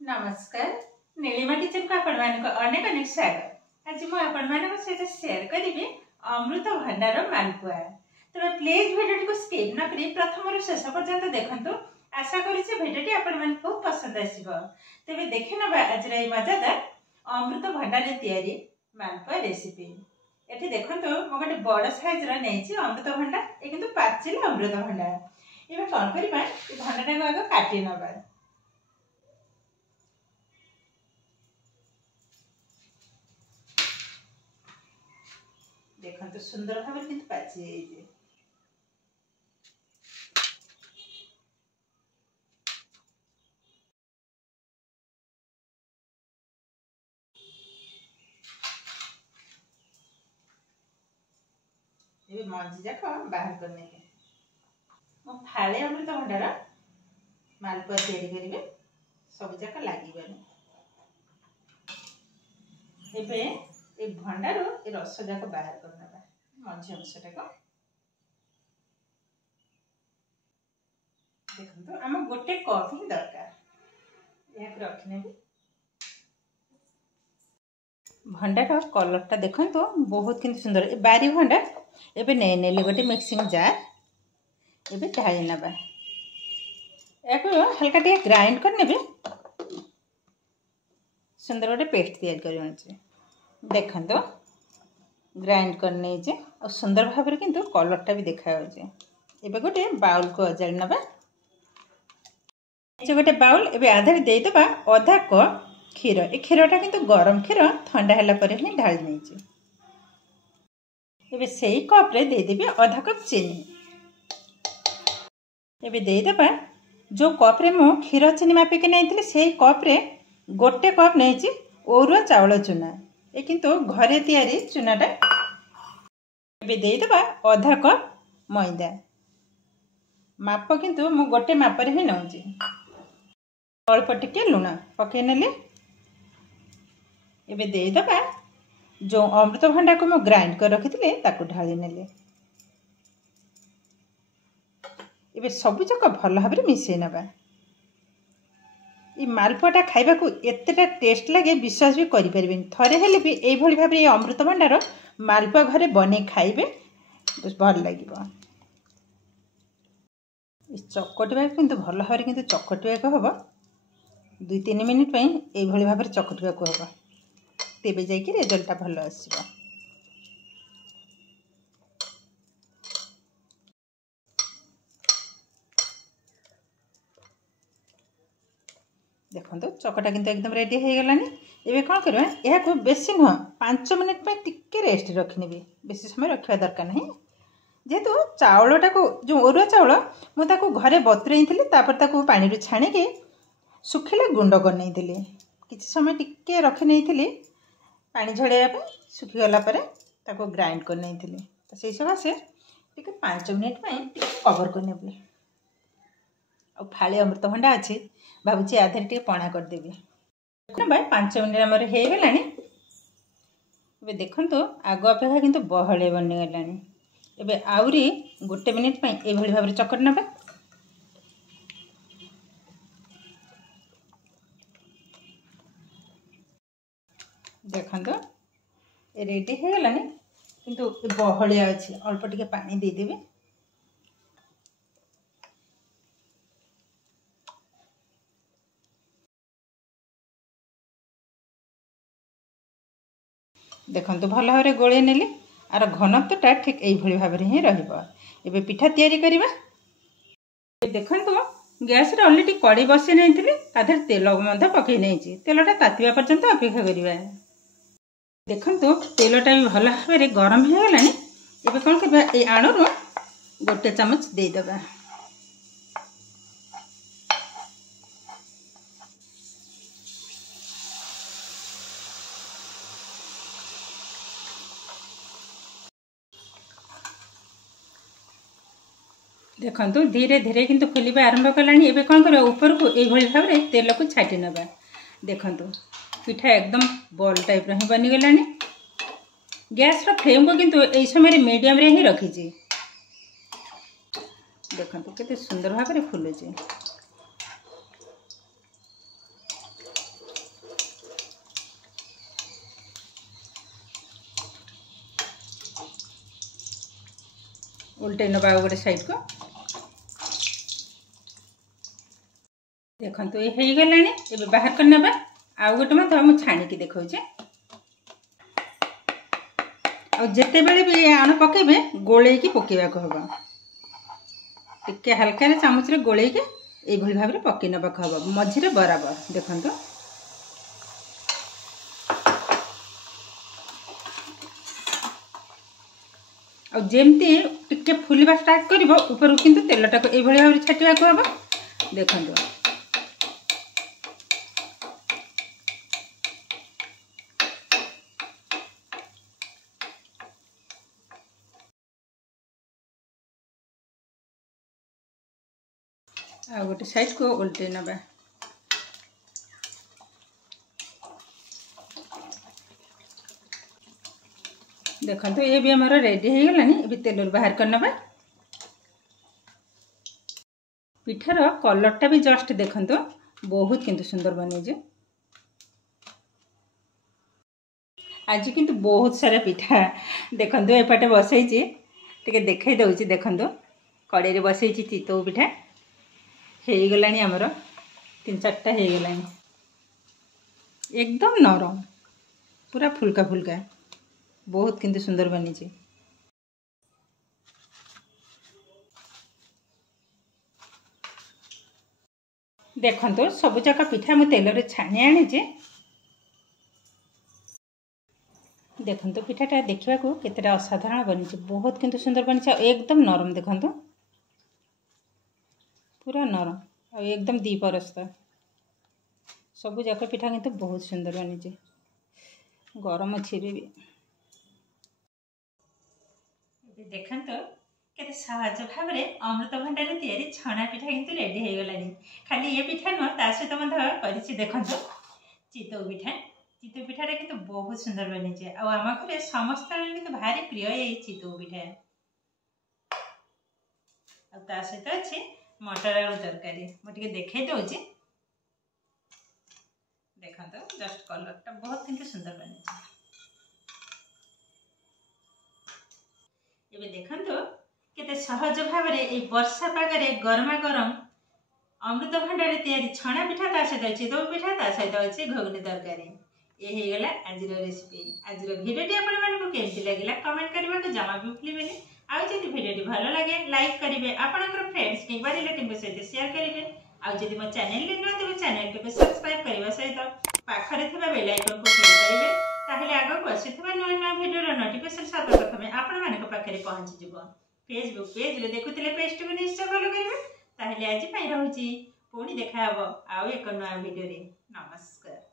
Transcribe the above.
नमस्कार नीलिमा किचन को आपण अनेक अनेक स्वागत। आज मुझे सहित शेयर करी अमृत भंडार मालपुआ। तबे प्लीज वीडियो को स्किप न करी प्रथम शेष पर्यंत देखंतु। आशा करी भिडियोटी आपण बहुत पसंद आसीबो। तबे देखि नबा आज मजादार अमृत भंडार तैयारी मालपुआ रेसिपी। एठी देखंतु मो गोटे बड़ साइज रा नेछि अमृत भंडार। ए किंतु पाचिल अमृत भंडार। एबे कोन करबा ए भंडार को आगे काटी नबा। देखो तो सुंदर भाव किंतु पाची जाइए। ये मंजी जाक बाहर करने के मो फाळे अमृत भंडार मालपुआ तैयारी करिवे सब जाक लागिबनी। एबे ए भंडार ए रस जाक बाहर करनबा मंजी अंशटा को। देखंतु हम गोटे कप ही दरकार या रखनेबी। भंडार कलरटा देखंतु बहुत किंतु सुंदर। ए बारी भंडा एबे नै नेले गोटे मिक्सिंग जार एबे ढाली नबा। एको हल्का टे ग्राइंड करनेबे सुंदर गोटे पेस्ट तैयार करबे। देखंतु ग्राइंड करने जे और सुंदर भाव किंतु कलरटा भी देखा होजे। एबे गोटे बाउल को अजाल नबा। जे गोटे बाउल एबे आधार दे दबा आधा कप क्षीर। ए क्षीरटा किंतु गरम क्षीर ठंडा हला परे ही ढाल नै जे। एबे सेही कप रे दे देबे आधा कप चीनी। एबे दे दबा जो कप रे मो क्षीर चीनी मापी के नैथिले सेही कप रे गोटे कप नै जे ओरुआ चावल चूना। ए किंतु घरे तैयारी चूनाटा। एबे दे दबा आधा कप मैदा। माप किंतु मु गोटे माप रे ही नउजी। अल्प टिके लुण पके नेले। एबे दे दबा जो अमृत भंडा को मु ग्राइंड कर रखिथिले ताकू ढाली नेले। एबे सब जक भल भाबरे मिसै नबा। ई मालपुआटा खाइबा को एतेटा टेस्ट लगे विश्वास भी करि परिबेन। थरे हेले भी एई भली भाबरे अमृत भंडार मालपुआ घरे बने खाइबे भल लागिबो। ई चकटवा किंतु भल भाबरे किंतु चकटवा को हबो 2-3 मिनिट पई एई भली भाबरे चकटवा को हबो। तेबे जाई कि रिजल्टटा भल आसीबो। देखो चकटा किंतु एकदम रेडी हो गलानी। एबे कोन करबा एहा को बेसी न 5 मिनिट पे टिके रेस्ट रखनेबी। बेसी समय रखिया दरकार नहीं। जेतु चावलटा को जो ओरुआ चावल मु ताको घरे बतरेइथिले तापर ताको पानी रो छाणी के सुखिले गुंड कर नैथिले। किछि समय टिके रखि नैथिले पानी झड़ेया पे सुखि गला परे ताको ग्राइंड कर नैथिले। तो सेहि सब से टिके 5 मिनिट पे कवर कर नेबे। और फाळे अमृत भंडा अछि भाबुची आधे टिके पणा कर देबी। देखो भाई 5 मिनिट हमर हे गलानी। एबे देखंतु आगो अपेक्षा किंतु बहळे बनि गलानी। एबे आउरी गोटे मिनिट पे ए भली भाबरे चकर नबा। देखंतु ए रेडी हे गलानी किंतु बहळे अछि। अल्प टिके पानी दे देबे। देखंतु भल भाबरे गोळे नेले आर घनत्वटा ठीक एई भली भाबरे ही रहइबो। एबे पिठा तैयारी करिबा। देखंतु गैस रे ऑलरेडी कड़ी बसि नैथिले ताधर तेल मध पकई नैछि। तेलटा तातिबा पर्यंत अपेक्षा करिबा। देखंतु तेलटा भी भल भाबरे गरम हे गलानी। एबे कोन करबा ए आणरो गोटे चम्मच दे दबा। देखंतु धीरे धीरे किंतु फुलिबा आरंभ कलानी। एबे कोन करबा ऊपर को एई भली भाबरे तेल को छाटी नबा। देखंतु पिठा एकदम बॉल टाइप रही बनी गलानी। गैस रो फ्लेम को किंतु एई समय रे मीडियम रे ही रखी छी। देखंतु केते सुंदर भाबरे फुलुची। उल्टे नवा गोटे साइड को देखो ये हो गला ये बाहर कर ना आउ गोटे मत मुझे छाणिकी देखा आते बड़े भी आण पकेबे गोलैकी पकेबा को हम टिके हल्का चामच गोलैके ये भाव में पकई नवा हम मझे बराबर देखो आमती टिके फुलवा स्टार्ट कर ऊपर किंतु तेलटा को भाव में छाटिया को हम देखो आ गोटे साइड को उल्टे नवा देखो तो ये भी हमारा रेडी हो गलानी ये तेल बाहर कर नवा पिठार कलरटा भी जस्ट देखो तो बहुत किंतु सुंदर बनी आज किंतु बहुत सारा पिठा देखो एपटे बसई टे देखई दौची देखो कड़े बसई चितौ पिठा हो गला आमर 3-4टा हो गला एकदम नरम पूरा फुल्का फुल्का बहुत किंतु सुंदर बनी देखो तो सब जाक पिठा मुझे तेल छाणी आनी देखो तो पिठाटा देखा केतेटा असाधारण बनी बहुत किंतु सुंदर बनी एकदम नरम देखो पूरा नरम और एकदम दी परस्त सब जाक पिठा किंतु बहुत सुंदर बनी गरम अच्छे भी देखो तो केते सहज भाव में अमृतभंडार तैयारी छणा पिठा किंतु रेडी हो गलानी खाली ये पिठा नुह ता सहित मत देखो चितौ पिठाटा किंतु बहुत सुंदर बनी आम घर समस्त किंतु भारी प्रिय ये चितौ पिठा ता सहित अच्छे मटर आलू तरकारी मुझे देखई दौची देखो तो जस्ट कलरटा बहुत किंतु सुंदर बनी ये देखो केते सहज भाव में वर्षा पागरे गरमा गरम अमृतभंडार तैयारी छणा पिठा ता सहित चितौ पिठा ता सहित अच्छे घुगनी तरकारी ये हो गला आज रेसिपी आज भिडियोटी आपको केमती लगे कमेंट करने को जमा भी भूलें आउ जब भिडियोटी भल लगे लाइक करेंगे आपंकर फ्रेंड्स कि रिलेटिव सहित शेयर करेंगे आउ जब मो चैनल नुआ तेज चैनल को सब्सक्राइब करने सहित पाखरे बेल आइकन को क्लिक करेंगे ताहले आगक आसुवा नुआ नुआ भिडियो नोटिफिकेशन सर्वप्रथमे आपण पाखे पहुँची फेसबुक पेज रे देखुले पेज को निश्चय फॉलो करेंगे ताहले आज रोची पुणी देखा आउ एक नुआ भिडियो नमस्कार।